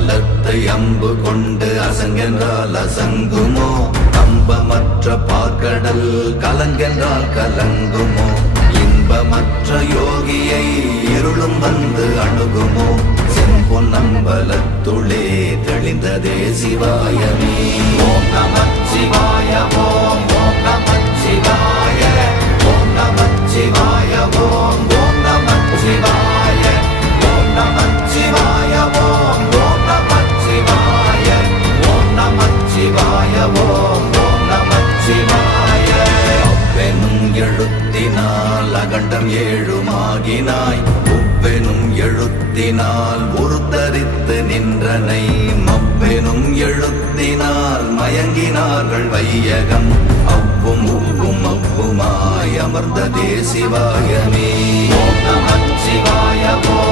பலத்தை அம்பு கொண்டு அசங்கென்றால் அசங்குமோ? நம்பமற்ற பார்க்கடல் கலங்கென்றால் கலங்குமோ? இன்பமற்ற யோகியை இருளும் வந்து அணுகுமோ? செம்பொன்னம்பலத்துளே தெளிந்ததே சிவாயமே. ஓம் நமச்சிவாய ஓம் ஓம் நமச்சிவாய ஓம் நமச்சிவாய ஓம் ஓம் நமச்சிவாய ஓம் நமச்சிவாய ஓம் ஓம் நமச்சிவாய ஓம் நமச்சிவாய ஓம் ஓம் நமச்சிவாய. அவ்வெனும் எழுத்தினால் அகண்டம் ஏழுமாகினாய், உவ்வெனும் எழுத்தினால் உருத்தரித்து நின்றனை, மவ்வெனும் எழுத்தினால் மயங்கினார்கள் வையகம், அவ்வும் உவ்வும் அவ்வுமாய் அமர்ந்ததே சிவாயமே. ஓம் நமச்சிவாய ஓம்